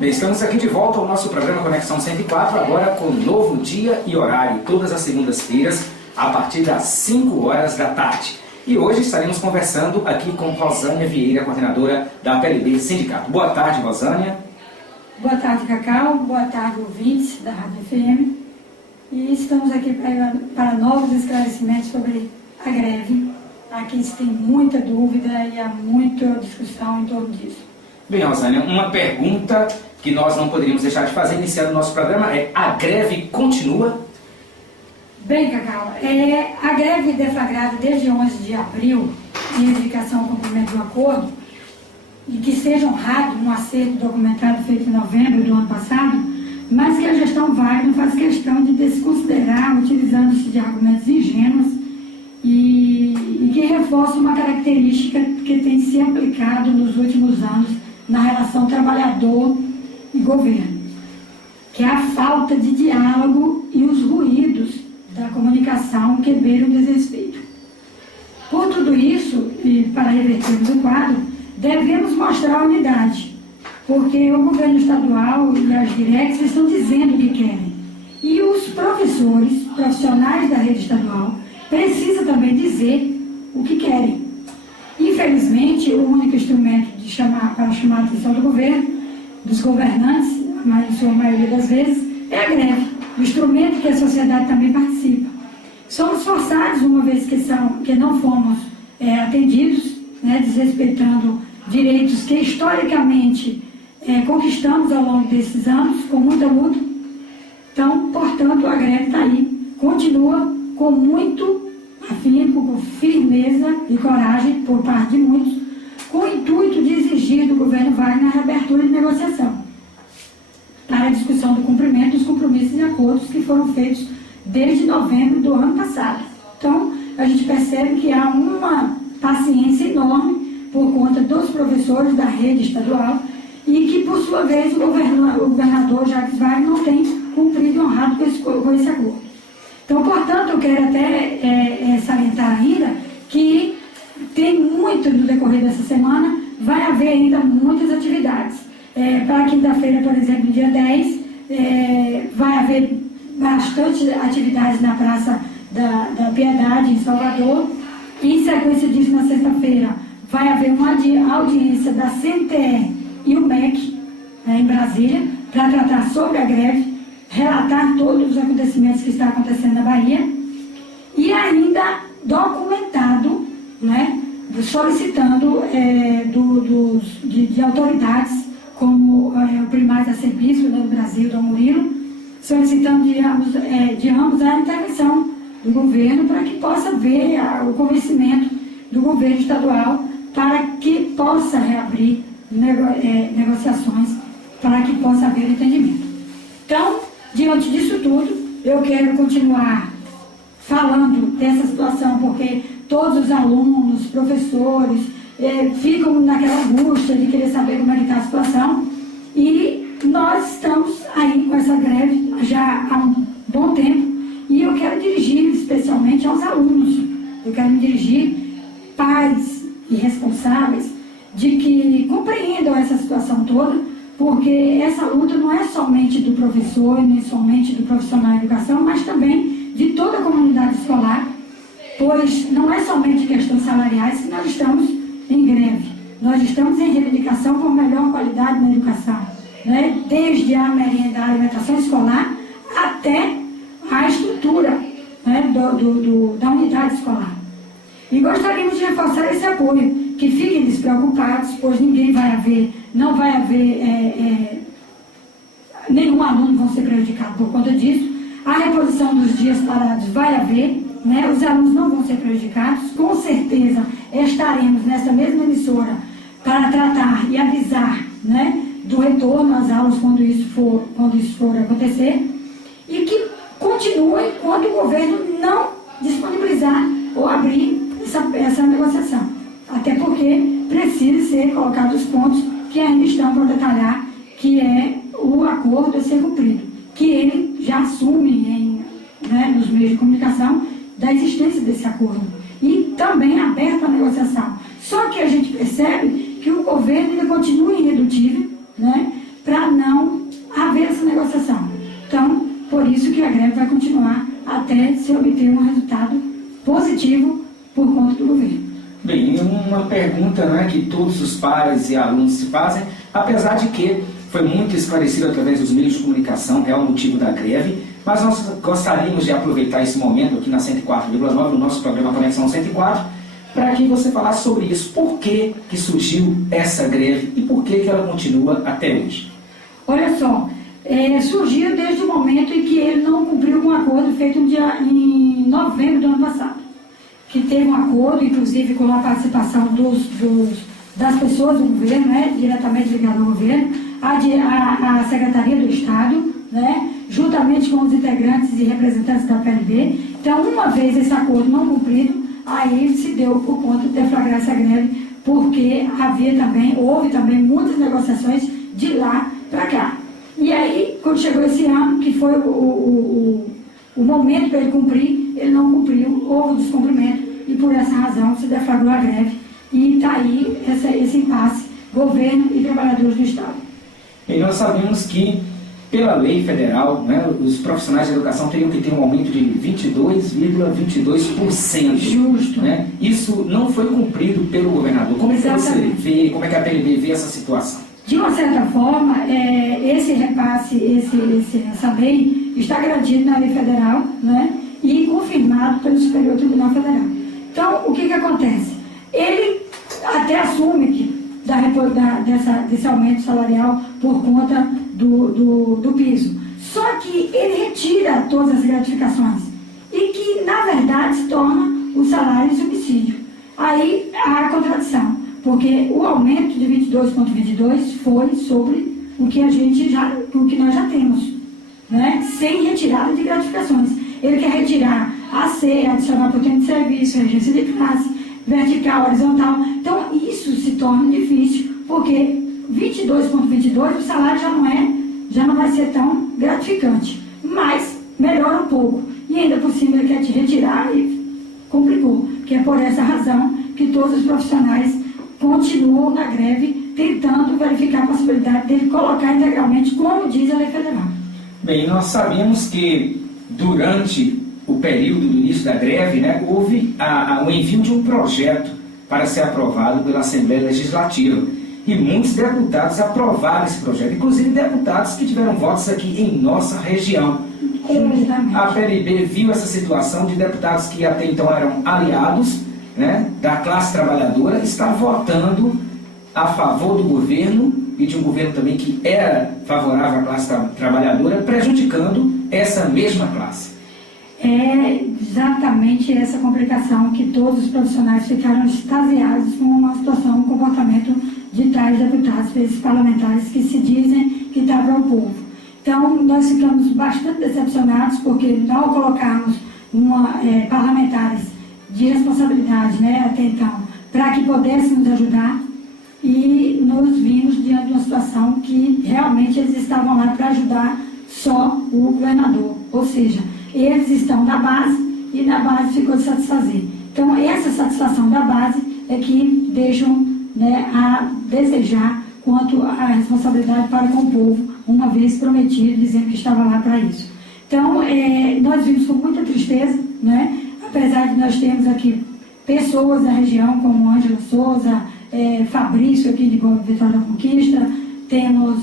Bem, estamos aqui de volta ao nosso programa Conexão 104, agora com novo dia e horário, todas as segundas-feiras, a partir das 5 horas da tarde. E hoje estaremos conversando aqui com Rosânia Vieira, coordenadora da PLB Sindicato. Boa tarde, Rosânia. Boa tarde, Cacau. Boa tarde, ouvintes da Rádio FM. E estamos aqui para novos esclarecimentos sobre a greve. Aqui se tem muita dúvida e há muita discussão em torno disso. Bem, Rosânia, uma pergunta que nós não poderíamos deixar de fazer iniciando o nosso programa é: a greve continua? Bem, Cacau, a greve deflagrada desde 11 de abril, em reivindicação ao cumprimento do acordo, e que seja honrado um acerto documentado feito em novembro do ano passado, mas que a gestão Wagner faz questão de desconsiderar, utilizando-se de argumentos ingênuos e que reforça uma característica que tem se aplicado nos últimos anos na relação trabalhador e governo, que é a falta de diálogo e os ruídos da comunicação que beiram o desrespeito. Por tudo isso, e para revertermos o quadro, devemos mostrar a unidade, porque o governo estadual e as diretas estão dizendo o que querem. E os professores, profissionais da rede estadual, precisam também dizer o que querem. Infelizmente, o único instrumento para chamar a atenção do governo, dos governantes, em sua maioria das vezes, é a greve, o instrumento que a sociedade também participa. Somos forçados, uma vez que não fomos atendidos, desrespeitando direitos que historicamente conquistamos ao longo desses anos, com muita luta. Então, portanto, a greve está aí, continua com muito afinco, com firmeza e coragem por parte de muitos, com o intuito de exigir do governo Wagner a reabertura de negociação para a discussão do cumprimento dos compromissos e acordos que foram feitos desde novembro do ano passado. Então, a gente percebe que há uma paciência enorme por conta dos professores da rede estadual e que, por sua vez, o governador Jacques Wagner não tem cumprido e honrado com esse acordo. Então, portanto, eu quero até salientar ainda que tem muito no decorrer dessa semana, vai haver ainda muitas atividades. Para quinta-feira, por exemplo, dia 10, vai haver bastante atividades na Praça da Piedade, em Salvador. Em sequência disso, na sexta-feira, vai haver uma audiência da CNTE e o MEC, em Brasília, para tratar sobre a greve, relatar todos os acontecimentos que estão acontecendo na Bahia e ainda documentado, solicitando de autoridades como o primário da Arcebispo do Brasil, Dom Murilo, solicitando de ambos a intervenção do governo para que possa ver o convencimento do governo estadual para que possa reabrir negociações, para que possa haver entendimento. Então, diante disso tudo, eu quero continuar falando dessa situação, porque todos os alunos, professores, ficam naquela angústia de querer saber como é que está a situação. E nós estamos aí com essa greve já há um bom tempo. E eu quero dirigir especialmente aos alunos. Eu quero me dirigir pais e responsáveis de que compreendam essa situação toda, porque essa luta não é somente do professor, nem somente do profissional de educação, mas também de toda a comunidade escolar, pois não é somente questões salariais que nós estamos em greve. Nós estamos em reivindicação por melhor qualidade na educação, desde a merenda, a alimentação escolar, até a estrutura da unidade escolar. E gostaríamos de reforçar esse apoio, que fiquem despreocupados, pois não vai haver nenhum aluno vão ser prejudicado por conta disso. A reposição dos dias parados vai haver, os alunos não vão ser prejudicados. Com certeza estaremos nessa mesma emissora para tratar e avisar do retorno às aulas quando isso for acontecer, e que continue enquanto o governo não disponibilizar ou abrir essa negociação. Até porque precisa ser colocados os pontos que ainda estão para detalhar, que é o acordo a ser cumprido, que ele já assume nos meios de comunicação da existência desse acordo e também aberto à negociação. Só que a gente percebe que o governo ainda continua irredutível, para não obter um resultado positivo por conta do governo. Bem, uma pergunta, né, que todos os pais e alunos se fazem, apesar de que foi muito esclarecido através dos meios de comunicação, é o motivo da greve, mas nós gostaríamos de aproveitar esse momento aqui na 104,9, no nosso programa Conexão 104, para que você falasse sobre isso. Por que surgiu essa greve e por que ela continua até hoje? Olha só, surgiu desde o momento em que ele não cumpriu um acordo feito em novembro do ano passado, que teve um acordo, inclusive com a participação das pessoas do governo, né, diretamente ligado ao governo, a Secretaria do Estado, né, juntamente com os integrantes e representantes da PLB. Então, uma vez esse acordo não cumprido, aí se deu por conta de deflagrar essa greve, porque houve também muitas negociações de lá para cá. E aí, quando chegou esse ano, que foi o momento para ele cumprir, ele não cumpriu, houve um descumprimento, e por essa razão se deflagrou a greve. E está aí esse impasse, governo e trabalhadores do Estado. E nós sabemos que, pela lei federal, né, os profissionais de educação teriam que ter um aumento de 22,22%. Justo. Né? Isso não foi cumprido pelo governador. Como é que você vê, como é que a PLB vê essa situação? De uma certa forma, esse repasse, essa lei está garantido na lei federal, né, e confirmado pelo Superior Tribunal Federal. Então, o que acontece? Ele até assume que desse aumento salarial por conta do piso. Só que ele retira todas as gratificações e que, na verdade, se torna o salário em subsídio. Aí há a contradição, porque o aumento de 22,22 foi sobre o que nós já temos, né? Sem retirada de gratificações. Ele quer retirar AC, adicional por tempo de serviço, regência de classe, vertical, horizontal. Então, isso se torna difícil, porque 22,22 o salário já não vai ser tão gratificante, mas melhora um pouco. E ainda por cima ele quer te retirar e complicou, que é por essa razão que todos os profissionais continuam na greve, tentando verificar a possibilidade dele colocar integralmente, como diz a lei federal. Bem, nós sabemos que durante o período do início da greve, né, houve o envio de um projeto para ser aprovado pela Assembleia Legislativa. E muitos deputados aprovaram esse projeto, inclusive deputados que tiveram votos aqui em nossa região. Como a PLB viu essa situação de deputados que até então eram aliados, né, da classe trabalhadora, estar votando a favor do governo e de um governo também que era favorável à classe trabalhadora, prejudicando essa mesma classe? É exatamente essa complicação que todos os profissionais ficaram extasiados com uma situação, um comportamento de tais deputados, esses parlamentares que se dizem que está para o povo. Então, nós ficamos bastante decepcionados, porque ao colocarmos parlamentares de responsabilidade, né, até então, para que pudessem nos ajudar, e nos vimos diante de uma situação que realmente eles estavam lá para ajudar só o governador, ou seja, eles estão na base e na base ficou de satisfazer. Então, essa satisfação da base é que deixam, né, a desejar quanto à responsabilidade para com o povo, uma vez prometido, dizendo que estava lá para isso. Então, nós vimos com muita tristeza, né, apesar de nós termos aqui pessoas da região, como Ângela Souza, Fabrício aqui de Vitória da Conquista, temos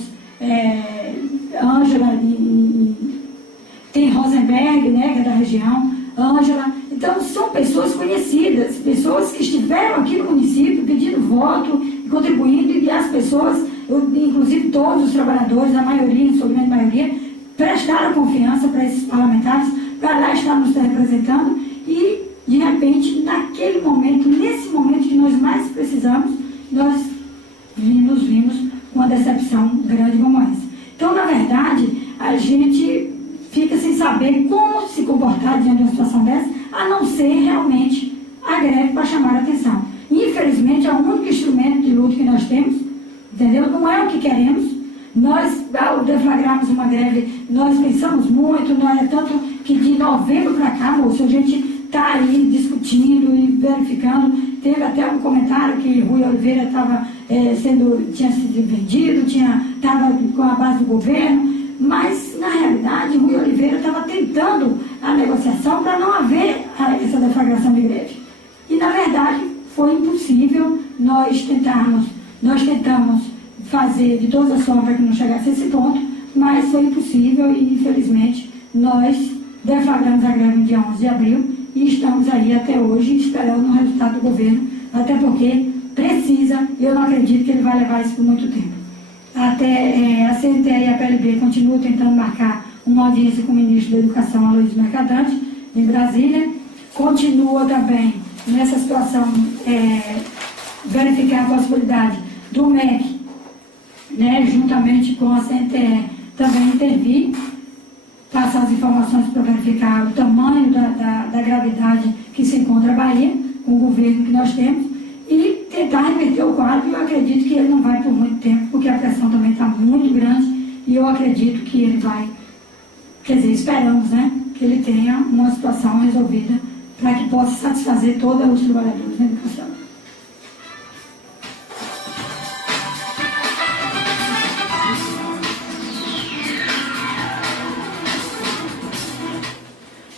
Ângela e tem Rosenberg, né, que é da região, Ângela. Então, são pessoas conhecidas, pessoas que estiveram aqui no município pedindo voto e contribuindo, e as pessoas, inclusive todos os trabalhadores, a maioria, em sua grande maioria, prestaram confiança para esses parlamentares, para lá estar nos representando, e, de repente, naquele momento, nesse momento que nós mais precisamos, nós nos vimos com uma decepção grande como essa. Então, na verdade, a gente fica sem saber como se comportar diante de uma situação dessa, a não ser realmente a greve para chamar a atenção. Infelizmente, é o único instrumento de luta que nós temos, entendeu? Não é o que queremos. Nós, ao deflagrarmos uma greve, nós pensamos muito, não é tanto que de novembro para cá, moço, a gente está aí discutindo e verificando. Teve até um comentário que Rui Oliveira tinha sido vendido, estava com a base do governo, mas, na realidade, Rui Oliveira estava tentando a negociação para não haver essa deflagração de greve. E, na verdade, foi impossível. Nós tentamos fazer de todas as formas para que não chegasse a esse ponto, mas foi impossível e, infelizmente, nós deflagramos a greve no dia 11 de abril e estamos aí até hoje esperando o resultado do governo, até porque precisa, e eu não acredito que ele vai levar isso por muito tempo. Até a CNTE e a PLB continuam tentando marcar uma audiência com o ministro da Educação, Aloysio Mercadante, em Brasília. Continua também, nessa situação, verificar a possibilidade do MEC, né, juntamente com a CNTE, também intervir, passar as informações para verificar o tamanho da gravidade que se encontra a Bahia, com o governo que nós temos, e tentar reverter o quadro. Eu acredito que ele não vai por muito tempo, porque a pressão também está muito grande, e eu acredito que ele vai, quer dizer, esperamos, né, que ele tenha uma situação resolvida para que possa satisfazer todos os trabalhadores da educação.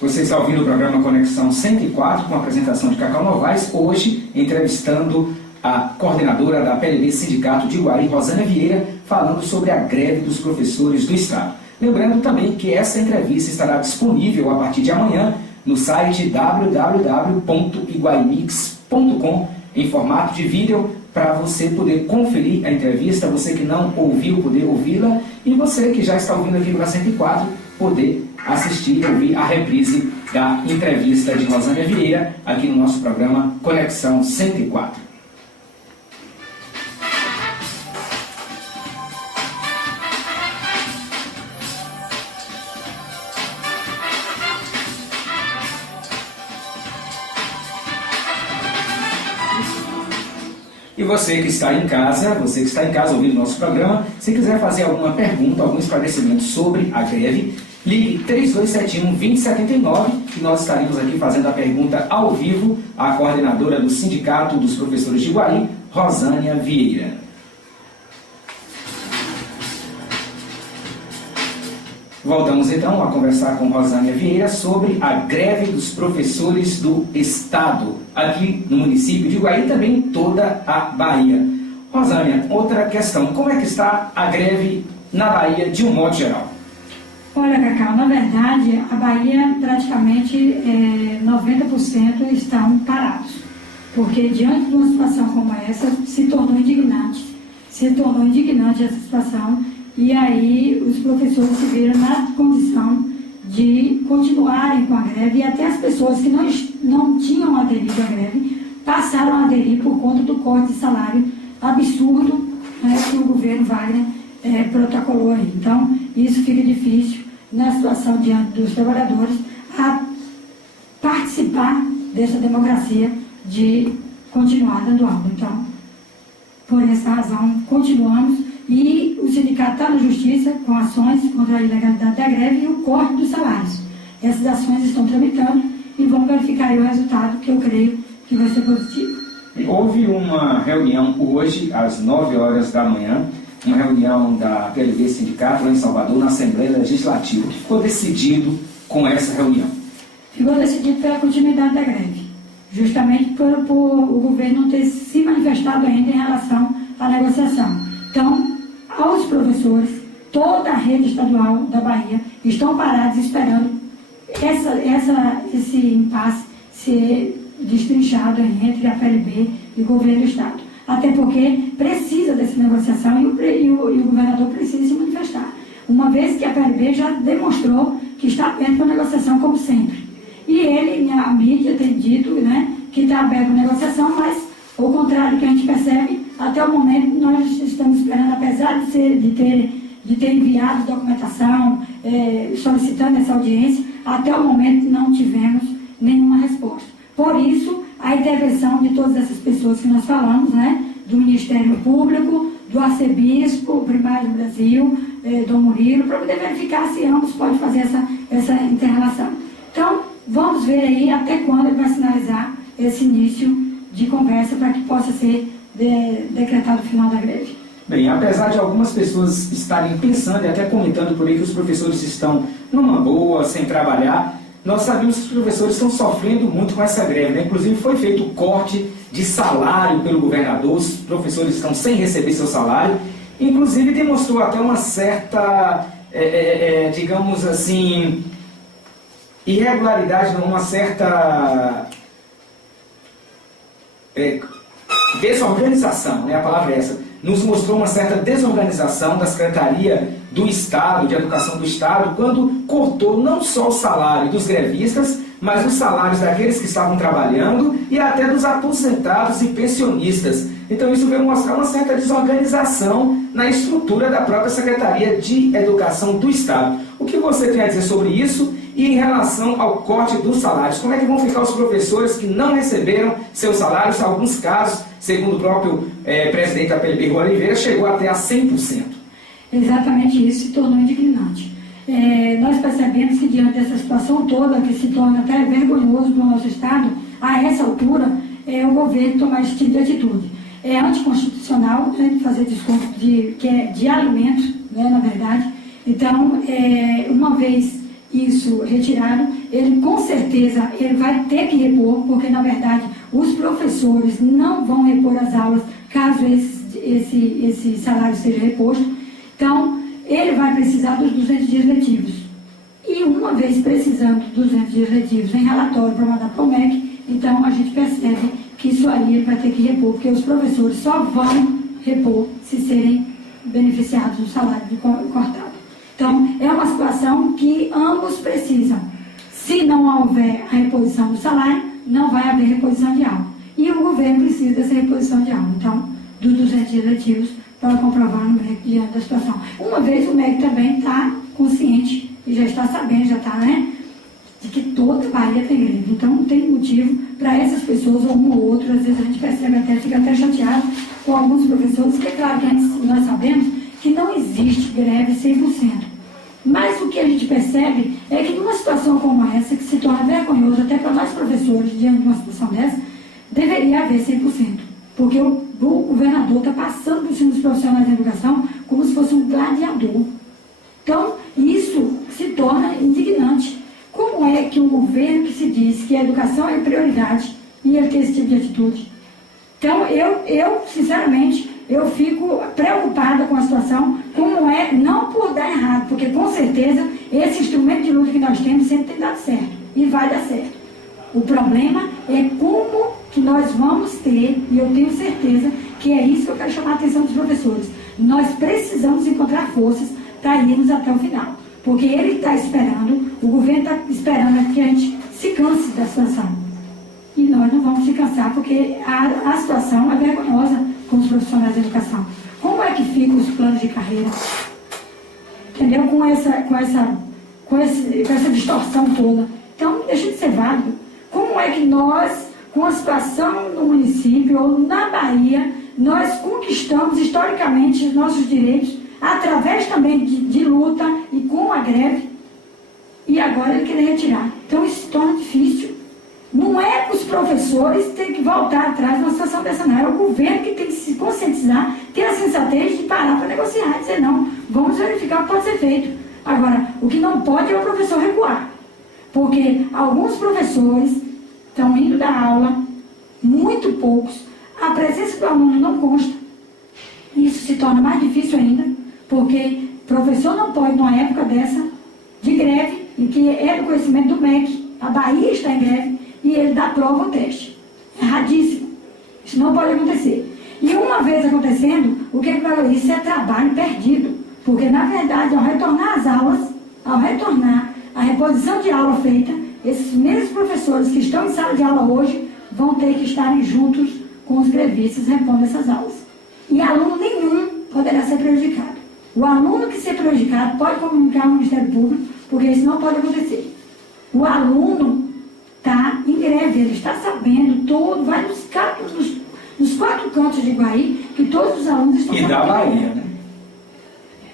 Você está ouvindo o programa Conexão 104, com a apresentação de Cacau Novaes, hoje entrevistando a coordenadora da PLB Sindicato de Iguari, Rosânia Vieira, falando sobre a greve dos professores do Estado. Lembrando também que essa entrevista estará disponível a partir de amanhã no site www.iguaimix.com em formato de vídeo, para você poder conferir a entrevista, você que não ouviu poder ouvi-la, e você que já está ouvindo aqui pela 104 poder assistir e ouvir a reprise da entrevista de Rosânia Vieira aqui no nosso programa Conexão 104. E você que está em casa ouvindo o nosso programa, se quiser fazer alguma pergunta, algum esclarecimento sobre a greve, ligue 3271-2079 e nós estaremos aqui fazendo a pergunta ao vivo à coordenadora do Sindicato dos Professores de Iguari, Rosânia Vieira. Voltamos então a conversar com Rosânia Vieira sobre a greve dos professores do Estado, aqui no município de Iguari e também em toda a Bahia. Rosânia, outra questão, como é que está a greve na Bahia de um modo geral? Olha, Cacau, na verdade, a Bahia praticamente 90% estão parados, porque diante de uma situação como essa, se tornou indignante essa situação, e aí os professores se viram na condição de continuarem com a greve, e até as pessoas que não tinham aderido à greve passaram a aderir por conta do corte de salário absurdo, né, que o governo Wagner protocolou aí. Então, isso fica difícil na situação diante dos trabalhadores a participar dessa democracia de continuar dando aula. Então, por essa razão, continuamos, e o sindicato está na justiça com ações contra a ilegalidade da greve e o corte dos salários. Essas ações estão tramitando e vamos verificar aí o resultado, que eu creio que vai ser positivo. Houve uma reunião hoje, às 9 horas da manhã, uma reunião da PLB Sindicato lá em Salvador, na Assembleia Legislativa. O que ficou decidido com essa reunião? Ficou decidido pela continuidade da greve, justamente por o governo não ter se manifestado ainda em relação à negociação. Então, aos professores, toda a rede estadual da Bahia estão parados esperando esse impasse ser destrinchado entre a PLB e o governo do Estado. Até porque precisa dessa negociação e o governador precisa se manifestar, uma vez que a PLB já demonstrou que está aberto para a negociação, como sempre. E ele, a mídia, tem dito, né, que está aberto para a negociação, mas, ao contrário do que a gente percebe, até o momento nós estamos esperando, apesar de ter enviado documentação, solicitando essa audiência, até o momento não tivemos nenhuma resposta. Por isso, a intervenção de todas essas pessoas que nós falamos, né, do Ministério Público, do arcebispo primário do Brasil, Dom Murilo, para poder verificar se ambos podem fazer essa inter-relação. Então, vamos ver aí até quando ele vai sinalizar esse início de conversa para que possa ser decretado o final da greve. Bem, apesar de algumas pessoas estarem pensando e até comentando por aí que os professores estão numa boa, sem trabalhar, nós sabemos que os professores estão sofrendo muito com essa greve, né? Inclusive foi feito corte de salário pelo governador, os professores estão sem receber seu salário, inclusive demonstrou até uma certa, digamos assim, irregularidade, uma certa desorganização, né? A palavra é essa. Nos mostrou uma certa desorganização da Secretaria do Estado, de Educação do Estado, quando cortou não só o salário dos grevistas, mas os salários daqueles que estavam trabalhando e até dos aposentados e pensionistas. Então isso veio mostrar uma certa desorganização na estrutura da própria Secretaria de Educação do Estado. O que você tem a dizer sobre isso e em relação ao corte dos salários? Como é que vão ficar os professores que não receberam seus salários? Em alguns casos, segundo o próprio presidente Apelibir Oliveira, chegou até a 100%. Exatamente isso se tornou indignante. Nós percebemos que diante dessa situação toda, que se torna até vergonhoso para o nosso Estado, a essa altura, o governo tomar esse tipo de atitude. É anticonstitucional, né, fazer desconto de alimentos, né, na verdade. Então, uma vez isso retirado, ele com certeza ele vai ter que repor, porque na verdade os professores não vão repor as aulas caso esse salário seja reposto. Então, ele vai precisar dos 200 dias letivos. E uma vez precisando dos 200 dias letivos em relatório para mandar para o MEC, então a gente percebe que isso aí ele vai ter que repor, porque os professores só vão repor se serem beneficiados do salário cortado. Então, é uma situação que ambos precisam. Se não houver a reposição do salário, não vai haver reposição de aula. E o governo precisa dessa reposição de aula. Então, dos 200 dias letivos para comprovar no MEC diante da situação. Uma vez o MEC também está consciente e já está sabendo, já está, né, de que toda a Bahia tem greve. Então, não tem motivo para essas pessoas, ou um ou outro, às vezes a gente percebe até, fica até chateado com alguns professores, que é claro que nós sabemos que não existe greve 100%. Mas o que a gente percebe é que numa situação como essa, que se torna vergonhoso até para nós professores, diante de uma situação dessa, deveria haver 100%. Porque o governador está passando por cima dos profissionais da educação como se fosse um gladiador. Então, isso se torna indignante. Como é que um governo que se diz que a educação é prioridade ia ter esse tipo de atitude? Então, eu sinceramente, eu fico preocupada com a situação, como é, não por dar errado, porque com certeza esse instrumento de luta que nós temos sempre tem dado certo, e vai dar certo. O problema é como que nós vamos ter, e eu tenho certeza que é isso que eu quero chamar a atenção dos professores. Nós precisamos encontrar forças para irmos até o final, porque ele está esperando, o governo está esperando que a gente se canse da situação. E nós não vamos se cansar, porque a situação é vergonhosa com os profissionais de educação. Como é que ficam os planos de carreira? Entendeu? Com essa distorção toda. Então, deixa de ser válido. Como é que nós, com a situação no município ou na Bahia, nós conquistamos historicamente os nossos direitos, através também de luta e com a greve, e agora ele quer retirar. Então, isso se torna difícil. Não é que os professores têm que voltar atrás numa situação dessa, não. É o governo que tem que se conscientizar, ter a sensatez de parar para negociar, e dizer, não, vamos verificar o que pode ser feito. Agora, o que não pode é o professor recuar. Porque alguns professores estão indo dar aula, muito poucos, a presença do aluno não consta. Isso se torna mais difícil ainda, porque o professor não pode, numa época dessa, de greve, em que é do conhecimento do MEC, a Bahia está em greve, e ele dá prova ao teste. Erradíssimo. Isso não pode acontecer. E uma vez acontecendo, o que vai acontecer? Isso é trabalho perdido. Porque, na verdade, ao retornar às aulas, ao retornar a reposição de aula feita, esses mesmos professores que estão em sala de aula hoje vão ter que estarem juntos com os grevistas repondo essas aulas. E aluno nenhum poderá ser prejudicado. O aluno que ser prejudicado pode comunicar ao Ministério Público, porque isso não pode acontecer. O aluno está em greve, ele está sabendo todo, vai nos 4 cantos de Guaí, que todos os alunos estão sabendo. E da Bahia, né?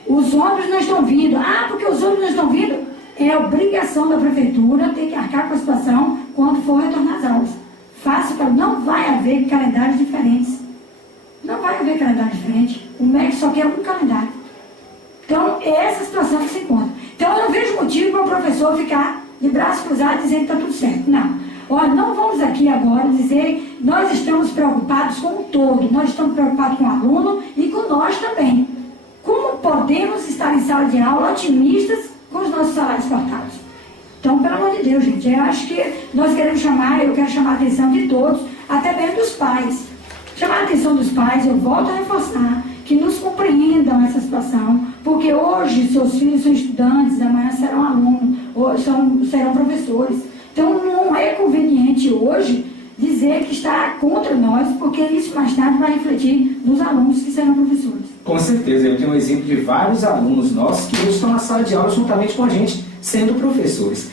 Os ônibus não estão vindo. Ah, porque os ônibus não estão vindo? É obrigação da prefeitura ter que arcar com a situação quando for retornar às aulas. Não vai haver calendários diferentes. Não vai haver calendário diferente. O MEC só quer um calendário. Então, é essa situação que se encontra. Então, eu não vejo motivo para o professor ficar de braços cruzados dizendo que está tudo certo. Não. Olha, não vamos aqui agora dizer, nós estamos preocupados com o todo, nós estamos preocupados com o aluno e com nós também. Como podemos estar em sala de aula otimistas com os nossos salários cortados? Então, pelo amor de Deus, gente, eu acho que nós queremos eu quero chamar a atenção de todos, até mesmo dos pais. Chamar a atenção dos pais, eu volto a reforçar, que nos compreendam essa situação, porque hoje seus filhos são estudantes, amanhã serão alunos, ou serão professores. Então, não é conveniente hoje dizer que está contra nós, porque isso mais tarde vai refletir nos alunos que serão professores. Com certeza, eu tenho um exemplo de vários alunos nossos que hoje estão na sala de aula juntamente com a gente, sendo professores.